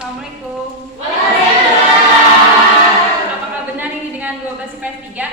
Assalamualaikum. Waalaikumsalam. Apakah benar ini dengan 12 IPS 3?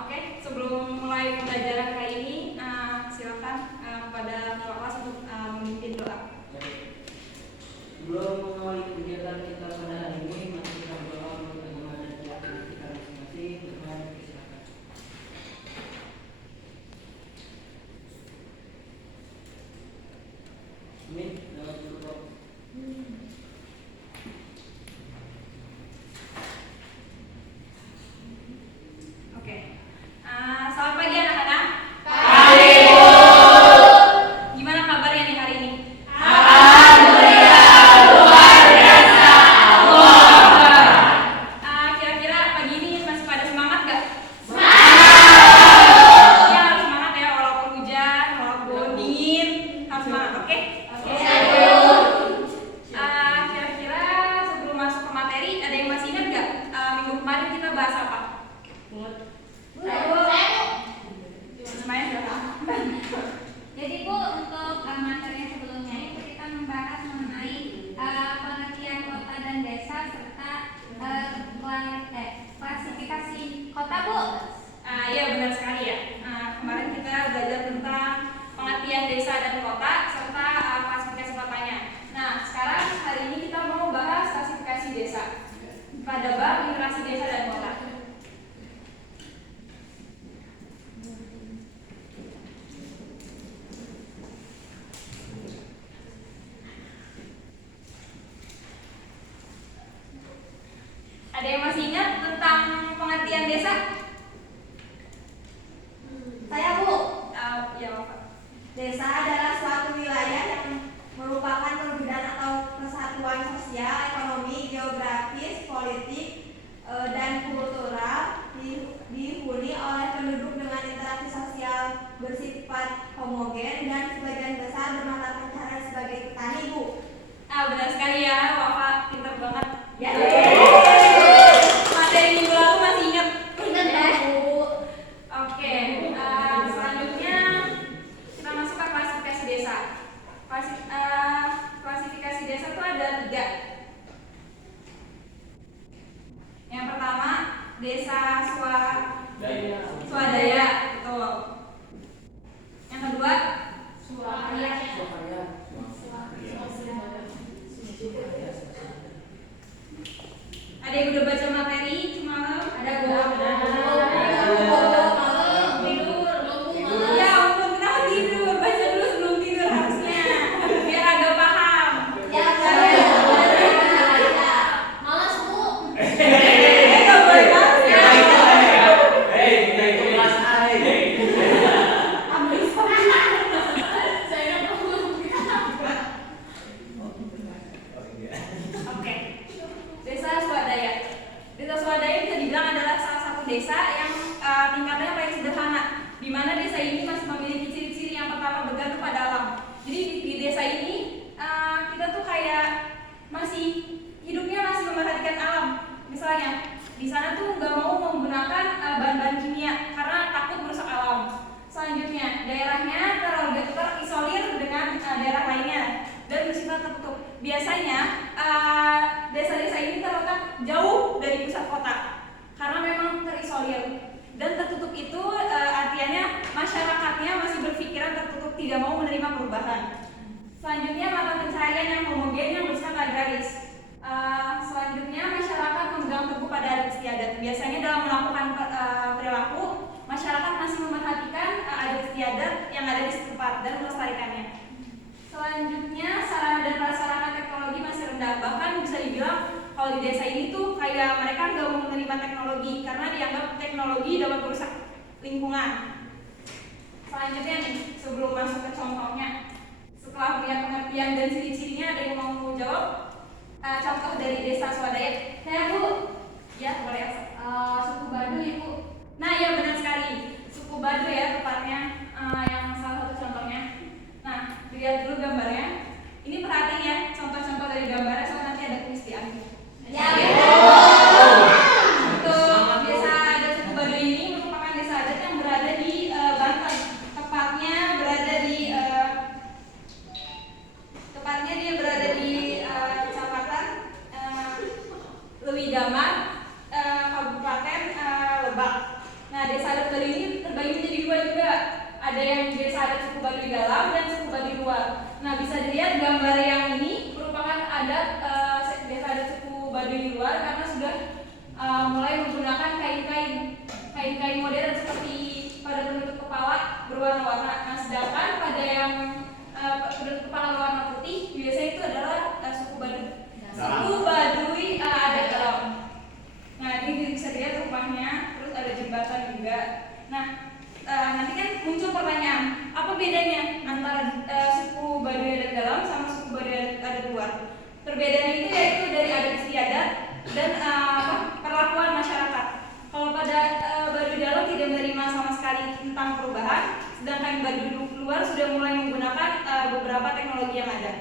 Oke, sebelum mulai pembelajaran kali ini, silakan kepada kepala kelas untuk memimpin doa. Sebelum mengawali kegiatan kita pada hari ini, mari kita berdoa untuk agama dan keyakinan kita masing-masing. Tuhan, silakan. Amin. Dalam berdoa. Oke. Selamat pagi anak-anak. Pagi, Bu. Gimana kabarnya nih hari ini? Alhamdulillah, luar biasa. Alhamdulillah. Kira-kira pagi ini masih pada semangat gak? Semangat. Iya, harus semangat ya, walaupun hujan, walaupun dingin, harus semangat, oke? Kira-kira sebelum masuk ke materi, ada yang masih ingat gak? Minggu kemarin kita bahas apa? Semuanya sudah tahu. Jadi Bu, untuk materi yang sebelumnya itu kita membahas mengenai pengertian kota dan desa serta klasifikasi kota, Bu. Iya benar sekali ya. Kemarin kita belajar tentang pengertian desa dan kota serta klasifikasi kotanya. Nah, sekarang hari ini kita mau bahas klasifikasi desa pada bab literasi desa dan kota. Ada yang masih ingat tentang pengertian desa? Saya, Bu. Ya, Bapak. Desa adalah suatu wilayah yang merupakan perbedaan atau kesatuan sosial, ekonomi, geografis, politik, dan kultural dihuni oleh penduduk dengan interaksi sosial bersifat homogen dan sebagian besar bermata pencaharian sebagai petani, Bu. Benar sekali ya, Bapak pintar banget. Ya. Materi minggu lalu masih ingat? Ingat, Bu. Oke, selanjutnya kita masuk ke klasifikasi desa. Klasifikasi desa itu ada 3. Yang pertama, desa swadaya, betul. Yang kedua, ada yang udah baca materi semalam? Ada, Bu. Tidur. Ya ampun, kenapa tidur? Baca dulu sebelum tidur harusnya, biar agak paham. Ya, saya. Malas, Bu. Nggak boleh males ya. Oke. Desa swadaya. Desa swadaya bisa dibilang adalah salah satu desa yang tingkatnya paling sederhana, di mana desa ini masih memiliki ciri-ciri yang pertama bergantung pada alam. Jadi di desa ini kita tuh kayak masih hidupnya masih memperhatikan alam. Misalnya di sana tuh nggak mau menggunakan bahan-bahan kimia karena takut merusak alam. Selanjutnya daerahnya terisolir dengan daerah lainnya dan bersifat tertutup. Biasanya desa-desa ini terletak jauh dari pusat kota karena memang terisolir dan tertutup itu artinya masyarakatnya masih berpikiran tertutup, tidak mau menerima perubahan. Selanjutnya mata pencaharian yang homogen yang bersifat agraris. Selanjutnya masyarakat memegang teguh pada adat istiadat. Biasanya dalam melakukan perilaku masyarakat masih memerhatikan adat istiadat yang ada di setempat dan melestarikannya. Selanjutnya sarana dan prasarana teknologi masih rendah. Bahkan bisa dibilang kalau di desa ini tuh kayak mereka nggak mau menerima teknologi karena dianggap teknologi dapat merusak lingkungan. Selanjutnya nih, sebelum masuk ke contohnya, setelah melihat pengertian dan ciri-cirinya, ada yang mau jawab? Contoh dari desa swadaya. Saya, Bu. Ya, boleh. Suku Baduy, Bu. Nah, ya benar sekali. Suku Baduy ya tepatnya yang salah satu contohnya. Nah, dilihat dulu gambarnya. Baduy Dalam dan suku Baduy Luar. Nah, bisa dilihat gambar yang ini merupakan adat desa adat suku Baduy Luar karena sudah mulai menggunakan kain-kain modern seperti pada penutup kepala berwarna-warna. Nah, sedangkan pada yang penutup kepala berwarna putih biasanya itu adalah suku Baduy adat Dalam. Nah, ini bisa dilihat rumahnya, terus ada jembatan juga. Nah, nanti kan muncul pertanyaan, apa bedanya antara suku Baduy adat Dalam sama suku Baduy adat Luar? Perbedaannya itu yaitu dari adat istiadat dan perlakuan masyarakat. Kalau pada Baduy Dalam tidak menerima sama sekali tentang perubahan, sedangkan Baduy Luar sudah mulai menggunakan beberapa teknologi yang ada.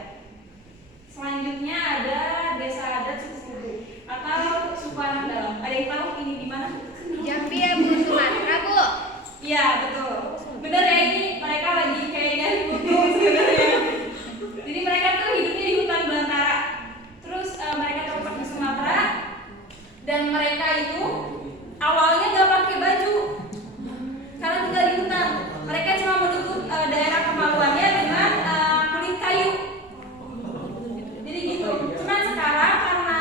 Selanjutnya ada desa adat suku Kudu atau suku Anak Dalam. Ada yang tahu ini di mana? Jambi ya Bu, Sumatera Bu. Iya, betul. Benar ya, ini mereka lagi kayak nyari kutu sebenarnya. Jadi mereka tuh hidupnya di hutan belantara. Terus mereka terletak di Sumatera dan mereka itu awalnya nggak pakai baju karena tinggal di hutan. Mereka cuma menutup daerah kemaluannya dengan kulit kayu. Jadi gitu. Cuman sekarang karena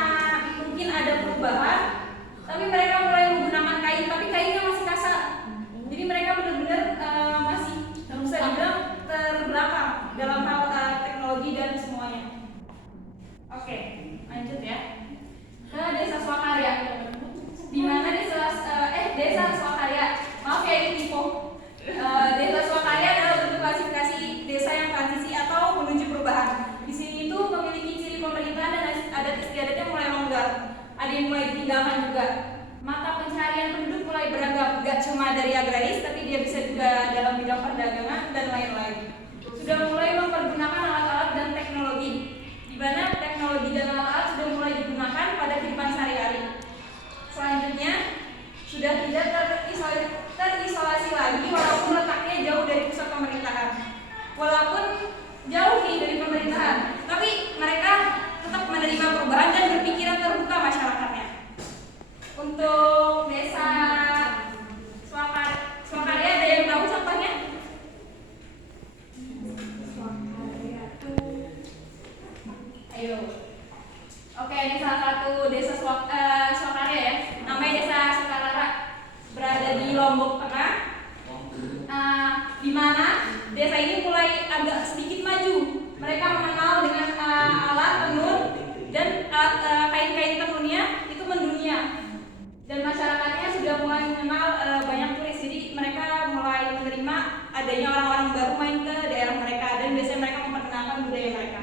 mungkin ada perubahan, tapi mereka mulai menggunakan kain, tapi kainnya masih kasar. Jadi mereka benar-benar masih bisa dibilang terbelakang dalam hal teknologi dan semuanya. Oke, lanjut ya. Ke Desa Swakarya. Di mana Desa Swakarya. Maaf ya ini tipe. Desa Swakarya adalah bentuk klasifikasi desa yang transisi atau menuju perubahan. Di sini itu memiliki ciri pemerintahan dan adat istiadatnya mulai longgar. Ada yang mulai ditinggalkan juga. Mata pencaharian penduduk mulai beragam, gak cuma dari agraris, tapi dia bisa juga dalam bidang perdagangan dan lain-lain. Sudah mulai mempergunakan alat-alat dan teknologi, di mana teknologi dan alat-alat sudah mulai digunakan pada kehidupan sehari-hari. Selanjutnya, sudah tidak terisolasi lagi walaupun letaknya jauh dari pusat pemerintahan. Walaupun jauh nih dari pemerintahan, tapi mereka tetap menerima perubahan dan berpikiran terbuka masyarakatnya. Untuk desa Swakarya ada yang tahu contohnya? Ayo. Oke, ini salah satu desa Swakarya ya. Namanya Desa Sukarara. Berada di Lombok Tengah. Di mana desa ini mulai agak sedikit maju. Mereka mengenal dengan alat tenun dan kain-kain tenunnya itu mendunia. Dan masyarakatnya sudah mulai mengenal banyak turis, jadi mereka mulai menerima adanya orang-orang baru main ke daerah mereka dan biasanya mereka memperkenalkan budaya mereka.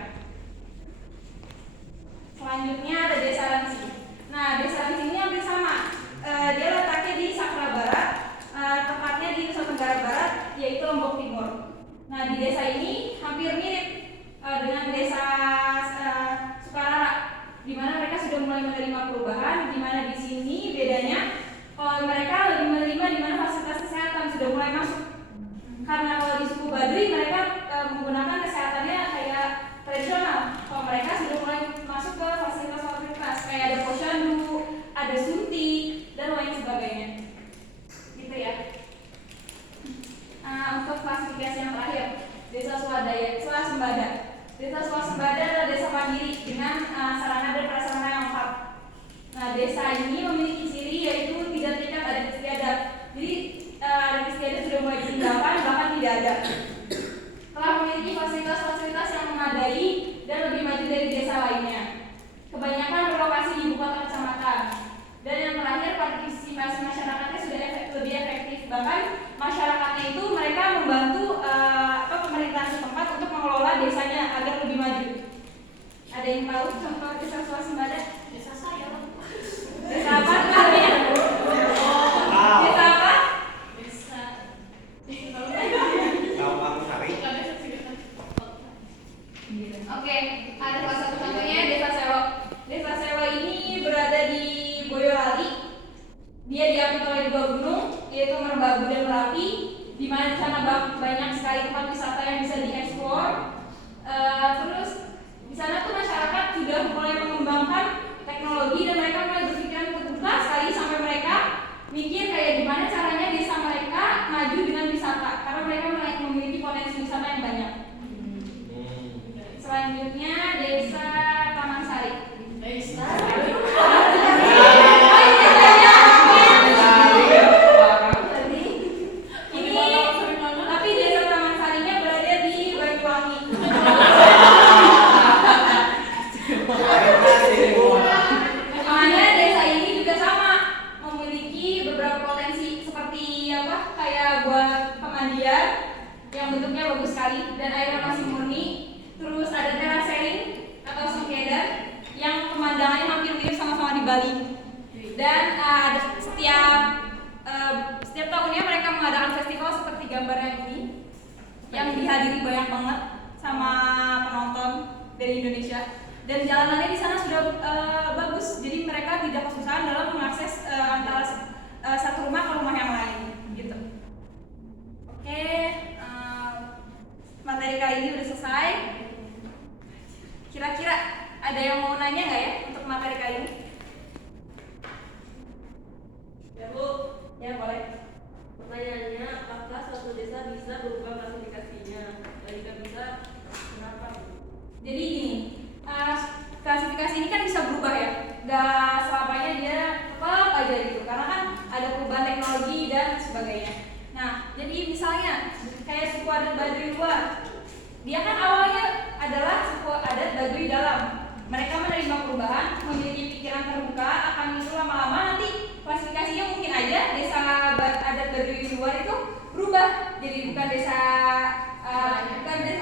Selanjutnya ada Desa Rangsi. Nah, Desa Rangsi ini hampir sama. Dia letaknya di Sakra Barat, tepatnya di Nusa Tenggara Barat, yaitu Lombok Timur. Nah, di desa ini hampir mirip dengan Desa Sukarara, di mana mereka sudah mulai menerima perubahan, di mana di sini bedanya kalau mereka lebih menerima di mana fasilitas kesehatan sudah mulai masuk. Karena kalau di suku Baduy mereka menggunakan kesehatannya kayak tradisional. Kalau mereka sudah mulai masuk ke fasilitas kayak ada posyandu, ada suntik dan lain sebagainya. Gitu ya. Untuk klasifikasi yang terakhir, Desa Swasembada. Desa Swasembada adalah desa mandiri dengan sarana dan prasarana yang lengkap. Nah, desa ini memiliki ciri yaitu tidak terikat adat istiadat. Jadi adat istiadat sudah mulai ditinggalkan, bahkan tidak ada. Telah memiliki fasilitas-fasilitas yang memadai dan lebih maju dari desa lainnya. Kebanyakan berlokasi di ibu kota kecamatan. Dan yang terakhir, partisipasi masyarakatnya sudah lebih efektif. Bahkan masyarakatnya itu mereka membantu pemerintahan setempat untuk mengelola desanya agar lebih maju. Ada yang tahu contoh Desa Swasembada? Desa saya loh. Desa apa namanya? Desa apa? Desa. Oke, ada salah satu contohnya Desa Selo. Desa Selo ini berada di Boyolali. Dia diapit oleh dua gunung, yaitu Merbabu dan Merapi, di mana di sana banyak sekali tempat wisata yang bisa dieksplor. Terus di sana tuh masyarakat sudah mulai mengembangkan teknologi dan mereka mulai berpikiran terbuka sekali sampai mereka mikir kayak gimana caranya desa mereka maju dengan wisata karena mereka memiliki potensi wisata yang dan airnya masih murni. Terus ada terasering atau sengkeda yang pemandangannya hampir mirip sama-sama di Bali. Dan ada setiap tahunnya mereka mengadakan festival seperti gambarnya ini yang dihadiri banyak banget sama penonton dari Indonesia. Dan jalanannya di sana sudah bagus, jadi mereka tidak kesusahan dalam mengakses antara satu rumah ke rumah yang lain, gitu. Oke, materi kali ini udah selesai. Kira-kira ada yang mau nanya nggak ya untuk materi kali ini? Ya Bu, ya boleh. Pertanyaannya, apakah suatu desa bisa berubah klasifikasinya? Jika bisa, kenapa? Jadi gini, klasifikasi ini kan bisa berubah ya, gak selamanya dia tetap aja gitu, karena kan ada perubahan teknologi dan sebagainya. Nah, jadi misalnya kayak suku adat Baduy luar, dia kan awalnya adalah suku adat Baduy dalam. Mereka menerima perubahan, memiliki pikiran terbuka, akan itu lama-lama nanti klasifikasinya mungkin aja desa adat Baduy luar itu berubah, jadi bukan desa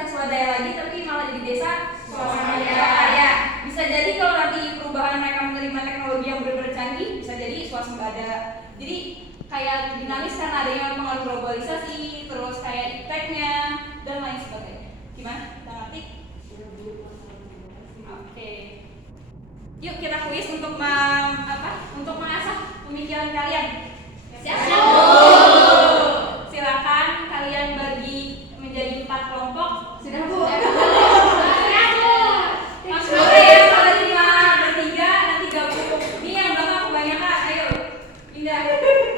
swadaya lagi, tapi malah jadi desa swasembada. Ya, bisa jadi kalau nanti perubahan mereka menerima teknologi yang benar-benar canggih, bisa jadi swasembada. Jadi kayak dinamis karena adanya pengaruh globalisasi, terus kayak ipteknya dan lain sebagainya. Gimana? Kita ngerti? Oke. Yuk kita kuis untuk untuk mengasah pemikiran kalian. Siap? Silakan kalian bagi menjadi 4 kelompok. Sudah Bu. Maksudnya ya, kalau 5 bertiga nanti gabung. Ini yang belakang kebanyakan. Ayo pindah.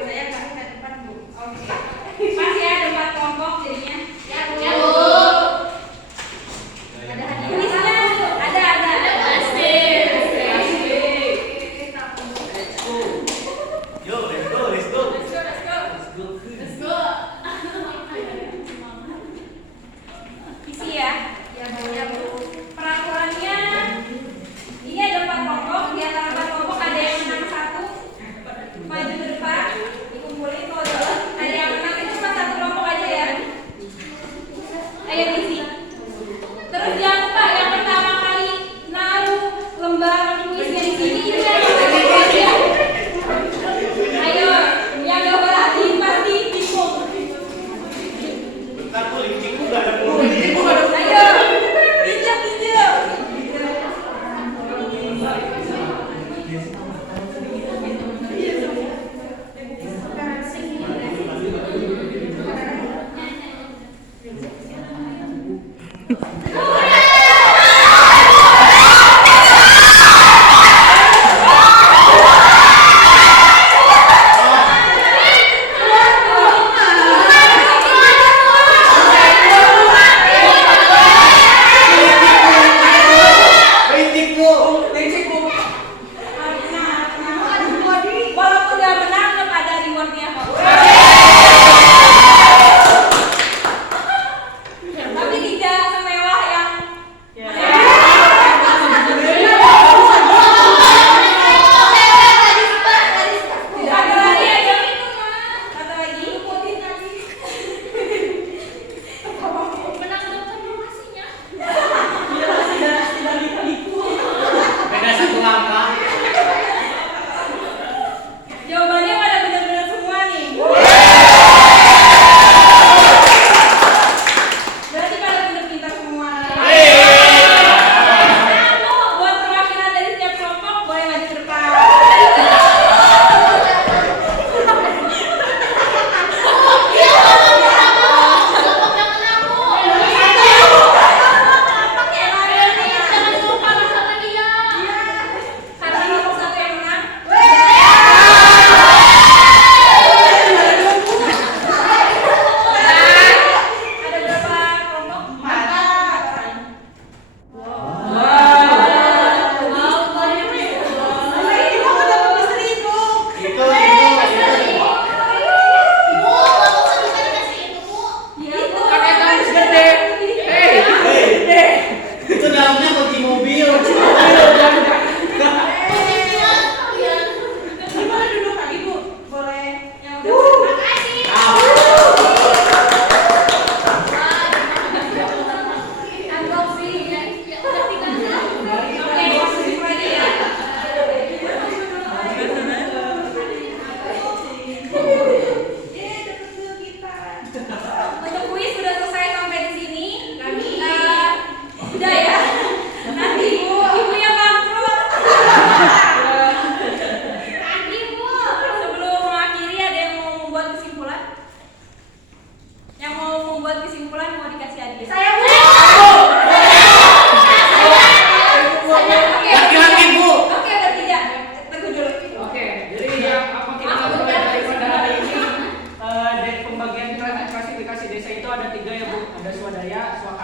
Saya kasih ke depan Bu. Oke. Pas ya ada 4 kelompok jadinya. Ya Bu. Ada hadiah. Kuisnya ada. Isi ya. Ya Bu. Peraturannya ini ada 4 kelompok, di antara 4 kelompok ada yang menang 1 maju ke depan, dikumpulin kalau ada yang menang itu cuma 1 kelompok aja ya. Ayo isi. Terus jangan lupa yang pertama kali naruh lembar kuisnya di sini itu yang kuis ya. Ayo, yang gak perhatiin pasti bingung. Bentar tuh, linkingku gak ada Ayo, pinjam. Walaupun gak menang, tetap ada rewardnya kok. Tapi tidak semewah yang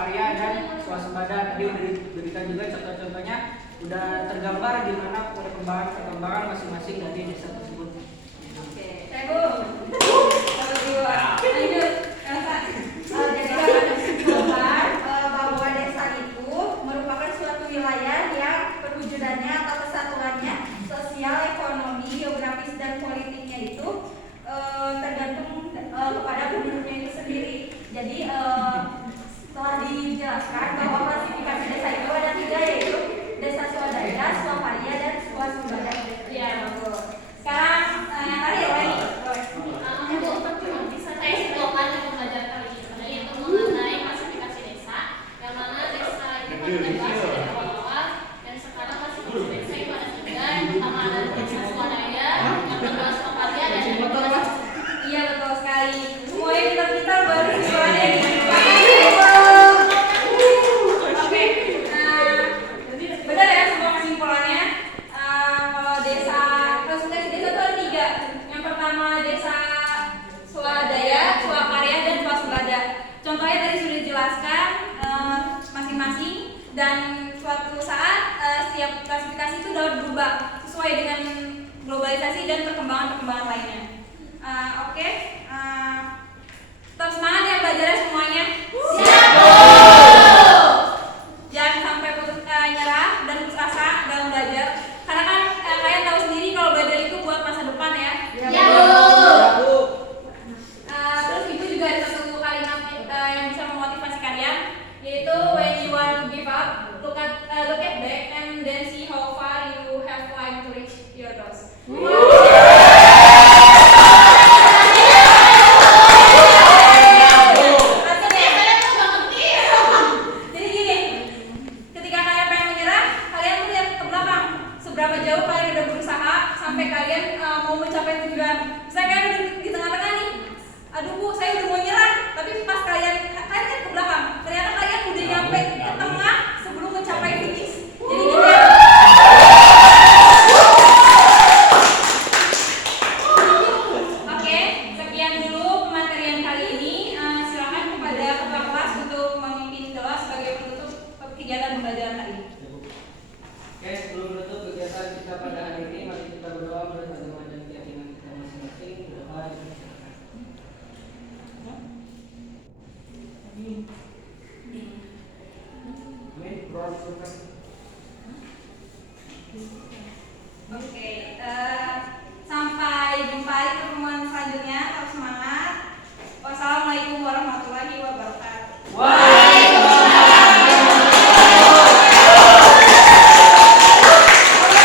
swakarya dan swasembada. Tadi udah diberikan juga contoh-contohnya, udah tergambar gimana perkembangan masing-masing dari desa tersebut. Oke, saya Bu. Lanjut. Jadi dapat disimpulkan bahwa desa itu merupakan suatu wilayah yang perwujudannya atau kesatuannya sosial, ekonomi, geografis dan politiknya itu tergantung kepada penduduknya itu sendiri. Jadi setelah dijelaskan bahwa klasifikasi desa itu ada 3, yaitu desa swadaya, swakarya dan swasembada. Iya, betul. Sekarang yang terakhir lagi. Saya simpulkan di pembelajaran kali ini yaitu mengenai klasifikasi desa, yang mana desa itu kan kita bahas dari awal-awal, dan sekarang klasifikasi desa itu ada 3, yang pertama ada desa swadaya, yang kedua swakarya, dan yang ketiga Iya, betul sekali. Semuanya pintar-pintar baru semuanya ini. Oke, benar ya semua kesimpulannya. Kalau desa, klasifikasi desa itu ada 3. Yang pertama desa swadaya, swakarya, dan swasembada. Contohnya tadi sudah dijelaskan masing-masing, dan suatu saat setiap klasifikasi itu dapat berubah sesuai dengan globalisasi dan perkembangan lainnya. Oke, tetap semangat ya belajarnya semuanya. Siap. Jangan sampai putus nyerah dan putus asa dalam belajar, karena kan kalian tahu sendiri kalau belajar itu buat masa depan ya. Terus ibu juga ada satu kalimat yang bisa memotivasi kalian, yaitu when you want to give up, look at back and then see how far you have climbed to reach your goals. Jadi gini, ketika kalian pengen menyerah, kalian tuh lihat ke belakang, seberapa jauh kalian udah berusaha sampai kalian mau mencapai tujuan. Misalnya kalian udah di tengah-tengah nih, aduh Bu, saya udah mau nyerah, tapi pas kalian lihat ke belakang, ternyata kalian udah nyampe ke tengah sebelum mencapai finish. Jadi gitu ya. Oke, sekian dulu pematerian kali ini. Silakan kepada ketua kelas untuk memimpin kelas sebagai penutup kegiatan pembelajaran hari ini.